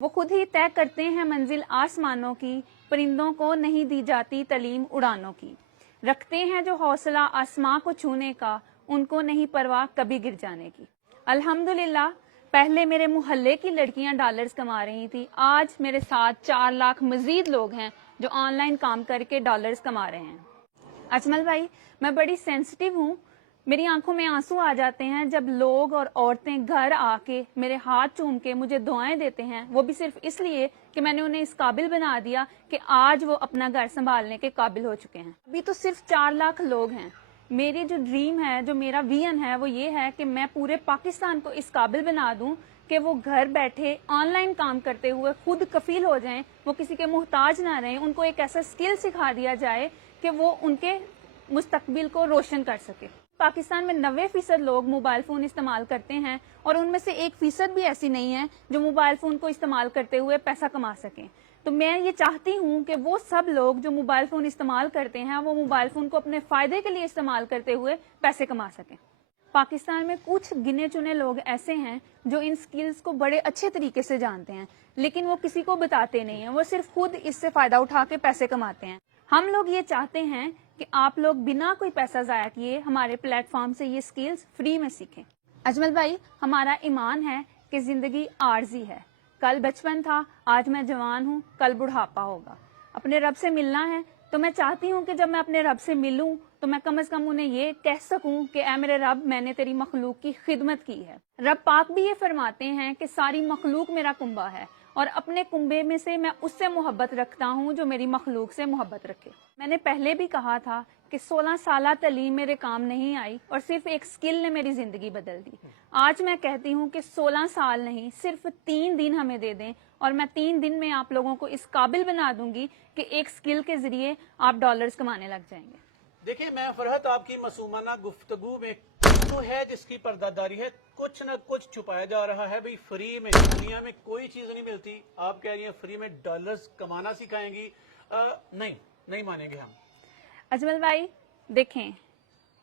وہ خود ہی طے کرتے ہیں منزل آسمانوں کی، پرندوں کو نہیں دی جاتی تعلیم اڑانوں کی، رکھتے ہیں جو حوصلہ آسماں کو چھونے کا، ان کو نہیں پرواہ کبھی گر جانے کی۔ الحمدللہ پہلے میرے محلے کی لڑکیاں ڈالرز کما رہی تھی، آج میرے ساتھ 4 لاکھ مزید لوگ ہیں جو آن لائن کام کر کے ڈالرز کما رہے ہیں۔ اجمل بھائی، میں بڑی سینسٹیو ہوں، میری آنکھوں میں آنسو آ جاتے ہیں جب لوگ اور عورتیں گھر آ کے میرے ہاتھ چوم کے مجھے دعائیں دیتے ہیں، وہ بھی صرف اس لیے کہ میں نے انہیں اس قابل بنا دیا کہ آج وہ اپنا گھر سنبھالنے کے قابل ہو چکے ہیں۔ ابھی تو صرف 4 لاکھ لوگ ہیں۔ میری جو ڈریم ہے، جو میرا ویژن ہے، وہ یہ ہے کہ میں پورے پاکستان کو اس قابل بنا دوں کہ وہ گھر بیٹھے آن لائن کام کرتے ہوئے خود کفیل ہو جائیں، وہ کسی کے محتاج نہ رہیں، ان کو ایک ایسا اسکل سکھا دیا جائے کہ وہ ان کے مستقبل کو روشن کر سکے۔ پاکستان میں 90% لوگ موبائل فون استعمال کرتے ہیں اور ان میں سے 1% بھی ایسی نہیں ہے جو موبائل فون کو استعمال کرتے ہوئے پیسہ کما سکیں۔ تو میں یہ چاہتی ہوں کہ وہ سب لوگ جو موبائل فون استعمال کرتے ہیں وہ موبائل فون کو اپنے فائدے کے لیے استعمال کرتے ہوئے پیسے کما سکیں۔ پاکستان میں کچھ گنے چنے لوگ ایسے ہیں جو ان سکلز کو بڑے اچھے طریقے سے جانتے ہیں، لیکن وہ کسی کو بتاتے نہیں ہیں، وہ صرف خود اس سے فائدہ اٹھا کے پیسے کماتے ہیں۔ ہم لوگ یہ چاہتے ہیں کہ آپ لوگ بنا کوئی پیسہ ضائع کیے ہمارے پلیٹ فارم سے یہ سکلز فری میں سیکھیں۔ اجمل بھائی، ہمارا ایمان ہے کہ زندگی عارضی ہے، کل بچپن تھا، آج میں جوان ہوں، کل بڑھاپا ہوگا۔ اپنے رب سے ملنا ہے تو میں چاہتی ہوں کہ جب میں اپنے رب سے ملوں تو میں کم از کم انہیں یہ کہہ سکوں کہ اے میرے رب، میں نے تیری مخلوق کی خدمت کی ہے۔ رب پاک بھی یہ فرماتے ہیں کہ ساری مخلوق میرا کنبہ ہے اور اپنے کنبے میں سے میں اس سے محبت رکھتا ہوں جو میری مخلوق سے محبت رکھے۔ میں نے پہلے بھی کہا تھا کہ 16 سالہ تعلیم میرے کام نہیں آئی اور صرف ایک سکل نے میری زندگی بدل دی۔ آج میں کہتی ہوں کہ 16 سال نہیں، صرف 3 دن ہمیں دے دیں اور میں 3 دن میں آپ لوگوں کو اس قابل بنا دوں گی کہ ایک سکل کے ذریعے آپ ڈالرز کمانے لگ جائیں گے۔ دیکھیں، میں فرحت آپ کی معصومانہ گفتگو میں تو ہے جس کی پردہ داری ہے، کچھ نہ کچھ چھپایا جا رہا ہے۔ بھئی فری میں دنیا میں کوئی چیز نہیں ملتی، آپ کہہ رہی ہیں فری میں ڈالرز کمانا سکھائیں گی؟ نہیں مانیں گے ہم۔ اجمل بھائی دیکھیں،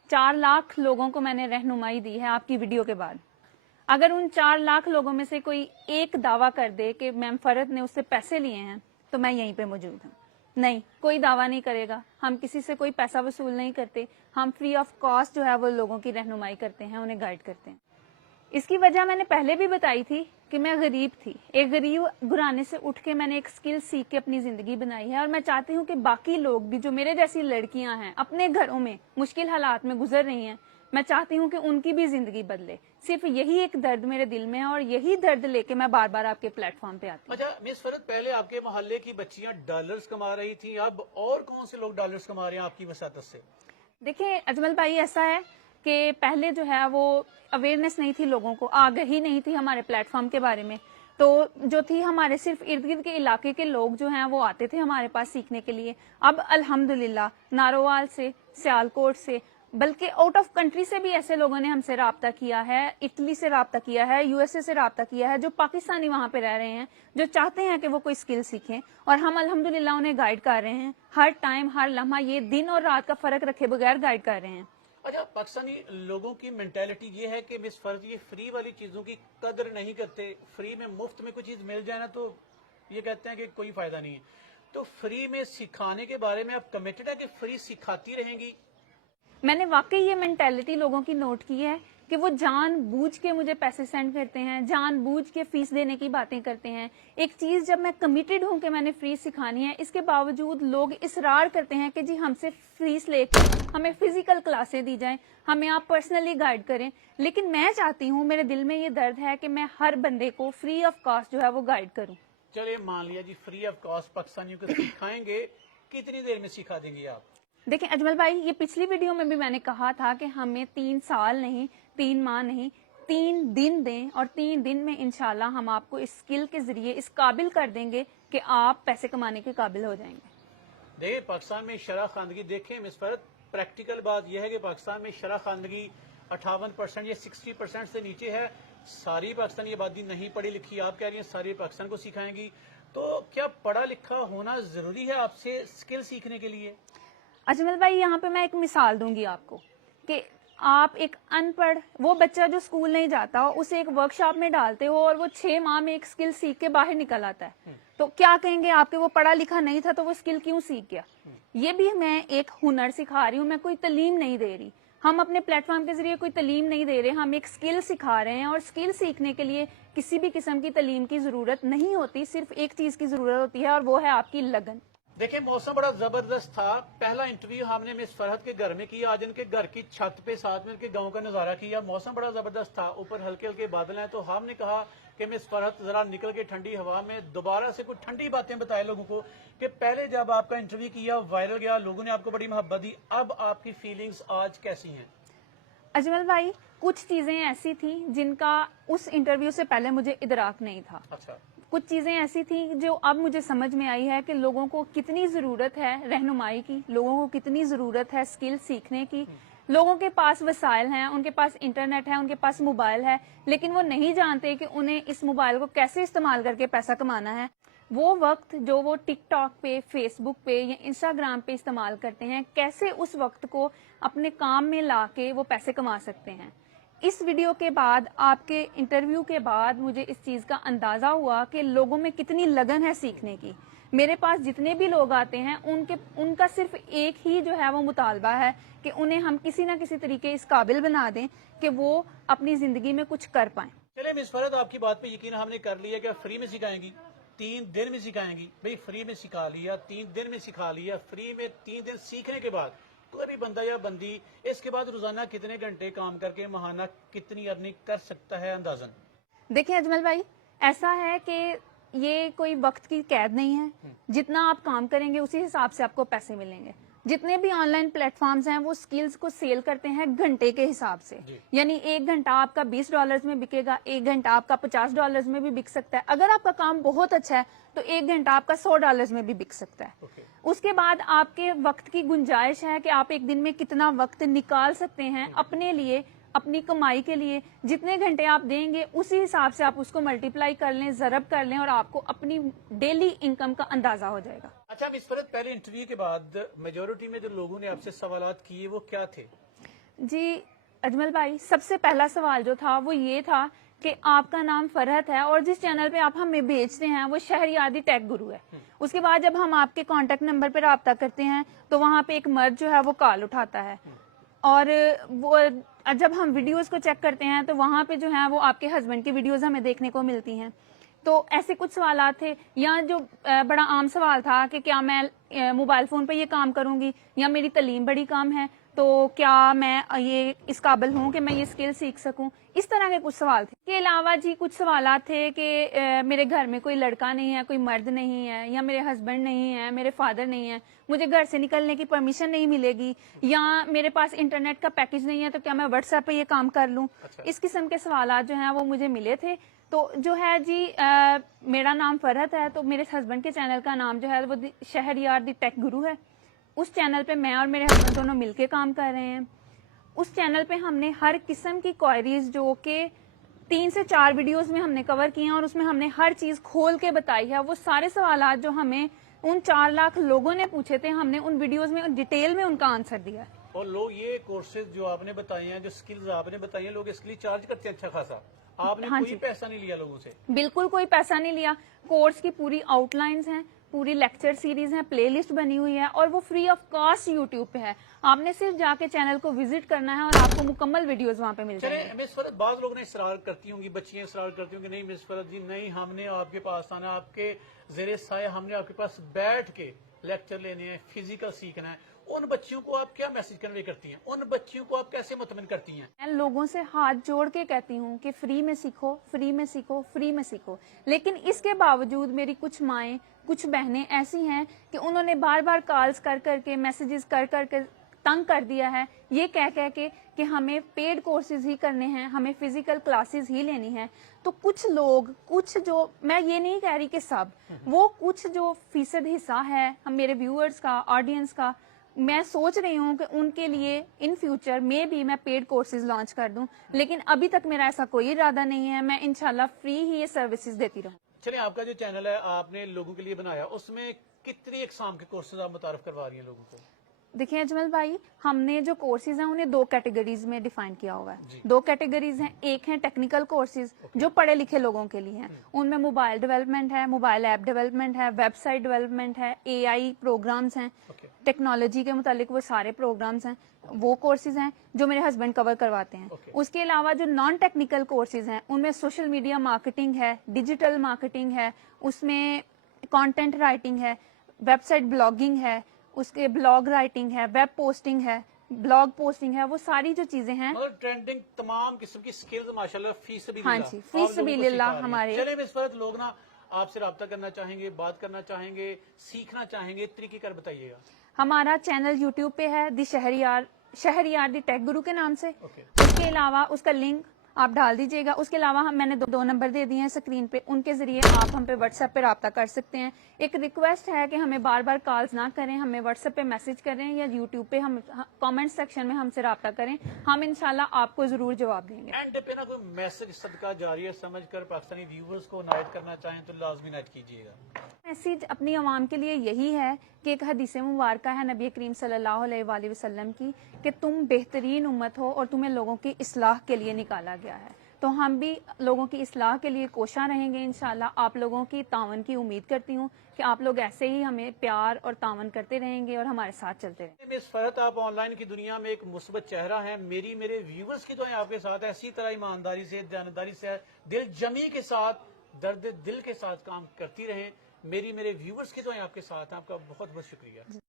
4 لاکھ لوگوں کو میں نے رہنمائی دی ہے آپ کی ویڈیو کے بعد۔ اگر ان 4 لاکھ لوگوں میں سے کوئی ایک دعویٰ کر دے کہ میم فرحت نے اس سے پیسے لیے ہیں تو میں یہیں پہ موجود ہوں۔ نہیں، کوئی دعویٰ نہیں کرے گا، ہم کسی سے کوئی پیسہ وصول نہیں کرتے، ہم فری آف کاسٹ جو ہے وہ لوگوں کی رہنمائی کرتے ہیں، انہیں گائیڈ کرتے ہیں۔ اس کی وجہ میں نے پہلے بھی بتائی تھی کہ میں غریب تھی، ایک غریب گھرانے سے اٹھ کے میں نے ایک سکل سیکھ کے اپنی زندگی بنائی ہے، اور میں چاہتی ہوں کہ باقی لوگ بھی جو میرے جیسی لڑکیاں ہیں اپنے گھروں میں مشکل حالات میں گزر رہی ہیں، میں چاہتی ہوں کہ ان کی بھی زندگی بدلے۔ صرف یہی ایک درد میرے دل میں ہے اور یہی درد لے کے میں بار بار آپ کے پلیٹ فارم پہ آتی ہوں۔ اچھا مس فرحت، پہلے آپ کے محلے کی بچیاں ڈالرز کما رہی تھیں، اب اور کون سے لوگ ڈالرز کما رہے ہیں آپ کی وساطت سے؟ دیکھیں اجمل بھائی، ایسا ہے کہ پہلے جو ہے وہ اویئرنیس نہیں تھی، لوگوں کو آگہی نہیں تھی ہمارے پلیٹ فارم کے بارے میں، تو جو تھی ہمارے صرف ارد گرد کے علاقے کے لوگ جو ہیں وہ آتے تھے ہمارے پاس سیکھنے کے لیے۔ اب الحمدللہ نارووال سے، سیالکوٹ سے، بلکہ آؤٹ آف کنٹری سے بھی ایسے لوگوں نے ہم سے رابطہ کیا ہے، اٹلی سے رابطہ کیا ہے، یو ایس اے سے رابطہ کیا ہے، جو پاکستانی وہاں پہ رہ رہے ہیں، جو چاہتے ہیں کہ وہ کوئی سکل سیکھیں، اور ہم الحمدللہ انہیں گائیڈ کر رہے ہیں، ہر ٹائم ہر لمحہ، یہ دن اور رات کا فرق رکھے بغیر گائیڈ کر رہے ہیں۔ اچھا، پاکستانی لوگوں کی مینٹیلٹی یہ ہے کہ مس فرحت یہ فری والی چیزوں کی قدر نہیں کرتے، فری میں مفت میں کوئی چیز مل جائے نا تو یہ کہتے ہیں کہ کوئی فائدہ نہیں ہے۔ تو فری میں سکھانے کے بارے میں آپ کمیٹڈ ہے کہ فری سکھاتی رہیں گی؟ میں نے واقعی یہ مینٹیلٹی لوگوں کی نوٹ کی ہے کہ وہ جان بوجھ کے مجھے پیسے سینڈ کرتے ہیں، جان بوجھ کے فیس دینے کی باتیں کرتے ہیں۔ ایک چیز جب میں کمیٹڈ ہوں کہ میں نے فیس سکھانی ہے، اس کے باوجود لوگ اصرار کرتے ہیں کہ جی ہم سے فیس لے کے ہمیں فزیکل کلاسیں دی جائیں، ہمیں آپ پرسنلی گائیڈ کریں، لیکن میں چاہتی ہوں، میرے دل میں یہ درد ہے کہ میں ہر بندے کو فری آف کاسٹ جو ہے وہ گائیڈ کروں۔ چلے مان لیا جی فری آف کاسٹ پاکستانیوں کو سکھائیں گے، کتنی دیر میں سکھا دیں گے آپ؟ دیکھیں اجمل بھائی، یہ پچھلی ویڈیو میں بھی میں نے کہا تھا کہ ہمیں 3 سال نہیں، 3 ماہ نہیں، 3 دن دیں، اور 3 دن میں انشاءاللہ ہم آپ کو اس سکل کے ذریعے اس قابل کر دیں گے کہ آپ پیسے کمانے کے قابل ہو جائیں گے۔ دیکھیں پاکستان میں شرح خواندگی، دیکھیں مس فرحت، پریکٹیکل بات یہ ہے کہ پاکستان میں شرح خواندگی 58% یا 60% سے نیچے ہے۔ ساری پاکستانی آبادی نہیں پڑھی لکھی، آپ کہہ رہی ہیں ساری پاکستان کو سکھائیں گی، تو کیا پڑھا لکھا ہونا ضروری ہے آپ سے سکل سیکھنے کے لیے؟ اجمل بھائی، یہاں پہ میں ایک مثال دوں گی آپ کو کہ आप एक अनपढ़ वो बच्चा जो स्कूल नहीं जाता हो उसे एक वर्कशॉप में डालते हो और वो 6 माह में एक स्किल सीख के बाहर निकल आता है, तो क्या कहेंगे आपके वो पढ़ा लिखा नहीं था तो वो स्किल क्यों सीख गया? ये भी मैं एक हुनर सिखा रही हूँ, मैं कोई तालीम नहीं दे रही। हम अपने प्लेटफॉर्म के जरिए कोई तालीम नहीं दे रहे, हम एक स्किल सिखा रहे हैं और स्किल सीखने के लिए किसी भी किस्म की तालीम की जरूरत नहीं होती, सिर्फ एक चीज की जरूरत होती है और वो है आपकी लगन। देखिए मौसम बड़ा जबरदस्त था। पहला इंटरव्यू हमने मिस फरहत के घर में किया, आज इनके घर की छत पे साथ में इनके गांव का नजारा किया। मौसम बड़ा जबरदस्त था, ऊपर हल्के हल्के बादल हैं, तो हमने कहा कि मिस फरहत जरा निकल के ठंडी हवा में दोबारा से कुछ ठंडी बातें बताए लोगों को कि पहले जब आपका इंटरव्यू किया वायरल गया, लोगों ने आपको बड़ी मोहब्बत दी, अब आपकी फीलिंग्स आज कैसी हैं? अजमल भाई, कुछ चीजें ऐसी थी जिनका उस इंटरव्यू से पहले मुझे इदराक नहीं था। अच्छा, कुछ चीजें ऐसी थी जो अब मुझे समझ में आई है कि लोगों को कितनी जरूरत है रहनुमाई की, लोगों को कितनी जरूरत है स्किल सीखने की। लोगों के पास वसाइल हैं, उनके पास इंटरनेट है, उनके पास मोबाइल है, लेकिन वो नहीं जानते कि उन्हें इस मोबाइल को कैसे इस्तेमाल करके पैसा कमाना है। वो वक्त जो वो टिकटॉक पे, फेसबुक पे या इंस्टाग्राम पे इस्तेमाल करते हैं, कैसे उस वक्त को अपने काम में लाके वो पैसे कमा सकते हैं। इस वीडियो के बाद, आपके इंटरव्यू के बाद मुझे इस चीज का अंदाजा हुआ कि लोगों में कितनी लगन है सीखने की। मेरे पास जितने भी लोग आते हैं उनका सिर्फ एक ही जो है वो मुतालबा है कि उन्हें हम किसी ना किसी तरीके इस काबिल बना दें कि वो अपनी जिंदगी में कुछ कर पाएं। चलिए मिस फरहत, आपकी बात पे यकीन हमने कर लिया कि फ्री में सिखाएंगी, 3 दिन में सिखाएंगी। भाई फ्री में सिखा लिया, 3 दिन में सिखा लिया, फ्री में 3 दिन सीखने के बाद कोई भी बंदा या बंदी इसके बाद रोजाना कितने घंटे काम करके महाना कितनी अर्निंग कर सकता है अंदाजन? देखिए अजमल भाई, ऐसा है कि ये कोई वक्त की कैद नहीं है। जितना आप काम करेंगे उसी हिसाब से आपको पैसे मिलेंगे। जितने भी ऑनलाइन प्लेटफॉर्म्स हैं वो स्किल्स को सेल करते हैं घंटे के हिसाब से, यानी 1 घंटा आपका $20 में बिकेगा, 1 घंटा आपका $50 में भी बिक सकता है। अगर आपका काम बहुत अच्छा है तो 1 घंटा आपका $100 में भी बिक सकता है। उसके बाद आपके वक्त की गुंजाइश है कि आप एक दिन में कितना वक्त निकाल सकते हैं अपने लिए, अपनी कमाई के लिए। जितने घंटे आप देंगे उसी हिसाब से आप उसको मल्टीप्लाई कर लें, ज़रब कर लें और आपको अपनी डेली इनकम का अंदाजा हो जाएगा। अच्छा मिस फरहत, पहले इंटरव्यू के बाद मेजोरिटी में जो लोगों ने आपसे सवालात किए वो क्या थे? जी अजमल भाई, सबसे पहला सवाल जो था वो ये था कि आपका नाम फरहत है और जिस चैनल पे आप हमें भेजते हैं वो शहरियादी टेक गुरु है। उसके बाद जब हम आपके कांटेक्ट नंबर पे राब्ता करते हैं तो वहाँ पे एक मर्द जो है वो कॉल उठाता है और वो जब हम वीडियोस को चेक करते हैं तो वहाँ पे जो है वो आपके हस्बैंड की वीडियोस हमें देखने को मिलती हैं। तो ऐसे कुछ सवाल थे, या जो बड़ा आम सवाल था कि क्या मैं मोबाइल फोन पे ये काम करूंगी, या मेरी तालीम बड़ी कम है तो क्या मैं ये इस काबिल हूँ कि मैं ये स्किल सीख सकूं। इस तरह के कुछ सवाल थे। इसके अलावा जी कुछ सवाल थे कि मेरे घर में कोई लड़का नहीं है, कोई मर्द नहीं है, या मेरे हस्बैंड नहीं है, मेरे फादर नहीं है, मुझे घर से निकलने की परमिशन नहीं मिलेगी, या मेरे पास इंटरनेट का पैकेज नहीं है तो क्या मैं व्हाट्सएप पे ये काम कर लूं। इस किस्म के सवाल जो हैं वो मुझे मिले थे। तो जो है जी मेरा नाम फरहत है, तो मेरे हस्बैंड के चैनल का नाम जो है वो शहरियार दी टेक गुरु है। उस चैनल पे मैं और मेरे हस्बैंड दोनों मिलके काम कर रहे हैं। उस चैनल पे हमने हर किस्म की क्वेरीज जो कि 3 से 4 वीडियोस में हमने कवर की हैं और उसमें हमने हर चीज खोल के बताई है। वो सारे सवालात जो हमें उन 4 लाख लोगों ने पूछे थे, हमने उन वीडियोस में डिटेल में उनका आंसर दिया है। और लोग ये कोर्सेज जो आपने बताए हैं, जो स्किल्स आपने बताई हैं, लोग इसके लिए चार्ज करते हैं अच्छा खासा। आपने हाँ कोई जी। पैसा नहीं लिया लोगों से? बिल्कुल कोई पैसा नहीं लिया। कोर्स की पूरी आउटलाइंस हैं, पूरी लेक्चर सीरीज है, प्लेलिस्ट बनी हुई है और वो फ्री ऑफ कॉस्ट यूट्यूब पे है। आपने सिर्फ जाके चैनल को विजिट करना है और आपको मुकम्मल वीडियोस वहाँ पे मिल जाएंगे। चलिए मिस फरहत, बाद लोग ने इसरार करती होंगी, बच्चियां इसरार करती होंगी, नहीं मिस फरहत जी नहीं, हमने आपके पास आना, आपके जेरे साया हमने आपके पास बैठ के लेक्चर लेने हैं, फिजिकल सीखना है। उन बच्चियों को आप क्या मैसेज कन्वे करती हैं? उन बच्चियों को आप कैसे मुतमिन करती हैं? मैं लोगों से हाथ जोड़ के कहती हूँ कि फ्री में सीखो, फ्री में सीखो, फ्री में सीखो। लेकिन इसके बावजूद मेरी कुछ माएँ, कुछ बहनें ऐसी हैं कि उन्होंने बार बार कॉल्स कर करके, मैसेजेस कर करके तंग कर दिया है, ये कह कह के कि हमें पेड कोर्सेज ही करने हैं, हमें फिजिकल क्लासेस ही लेनी है। तो कुछ लोग, कुछ जो, मैं ये नहीं कह रही कि सब, वो कुछ जो फीसद हिस्सा है हम मेरे व्यूअर्स का, ऑडियंस का, मैं सोच रही हूँ कि उनके लिए इन फ्यूचर में भी मैं पेड कोर्सेज लॉन्च कर दूं। लेकिन अभी तक मेरा ऐसा कोई इरादा नहीं है। मैं इंशाल्लाह फ्री ही ये सर्विसेज देती रहूँ। चलिए, आपका जो चैनल है आपने लोगों के लिए बनाया, उसमें कितनी इकसाम के कोर्सेज आप मुतारफ करवा रही हैं लोगों को? देखिए अजमल भाई, हमने जो कोर्सेज हैं उन्हें दो कैटेगरीज में डिफाइन किया हुआ जी। है। दो कैटेगरीज हैं, एक है टेक्निकल कोर्सेज जो पढ़े लिखे लोगों के लिए हैं, उनमें मोबाइल डेवलपमेंट है, मोबाइल ऐप डेवलपमेंट है, वेबसाइट डेवलपमेंट है, एआई प्रोग्राम्स हैं, ओके टेक्नोलॉजी के मुतालिक वो सारे प्रोग्राम्स हैं, वो कोर्सेज हैं जो मेरे हस्बैंड कवर करवाते हैं। Okay. उसके अलावा जो नॉन टेक्निकल कोर्सेज हैं उनमें सोशल मीडिया मार्केटिंग है, डिजिटल मार्केटिंग है, उसमें कंटेंट राइटिंग है, वेबसाइट ब्लॉगिंग है, उसके ब्लॉग राइटिंग है, वेब पोस्टिंग है, ब्लॉग पोस्टिंग है, वो सारी जो चीजें हैं। मतलब ट्रेंडिंग तमाम किस्म की स्किल्स माशाल्लाह फी हाँ जी, फी सबीलिल्लाह हमारे। चले इस वक्त लोग ना आपसे रब्ता करना चाहेंगे, बात करना चाहेंगे, सीखना चाहेंगे, तरीकेकार बताइएगा। हमारा चैनल यूट्यूब पे है दी शहरियार दी टेक गुरु के नाम से। ओके उसके अलावा उसका लिंक आप डाल दीजिएगा। उसके अलावा मैंने दो नंबर दे दिए हैं स्क्रीन पे, उनके जरिए आप हम पे व्हाट्सएप पे रब्ता कर सकते हैं। एक रिक्वेस्ट है कि हमें बार बार कॉल्स ना करें, हमें व्हाट्सएप पे मैसेज करें या यूट्यूब पे हम कमेंट सेक्शन में हमसे रब्ता करें, हम इंशाल्लाह आपको जरूर जवाब देंगे। एंड पे ना कोई मैसेज सदका जारिया समझकर पाकिस्तानी व्यूवर्स को नायत करना चाहें तो लाजमी नायत कीजिएगा। मैसेज अपनी आवाम के लिए यही है कि एक हदीस मुबारक है नबी करीम सल्लल्लाहु अलैहि वसल्लम की कि तुम बेहतरीन उम्मत हो और तुम्हें लोगों की इस्लाह के लिए निकाला गया है। तो हम भी लोगों की इस्लाह के लिए कोशा रहेंगे इंशाल्लाह। आप लोगों की तावन की उम्मीद करती हूँ कि आप लोग ऐसे ही हमें प्यार और तावन करते रहेंगे और हमारे साथ चलते रहेंगे। मिस फरहत, आप ऑनलाइन की दुनिया में एक मुस्बत चेहरा है। मेरे व्यूवर्स की दुआएं आपके साथ है। इसी तरह ईमानदारी से, जानदारी से, दिल जमी के साथ, दर्द दिल के साथ काम करती रहें। मेरे व्यूवर्स की दुआएं आपके साथ हैं। आपका बहुत बहुत शुक्रिया।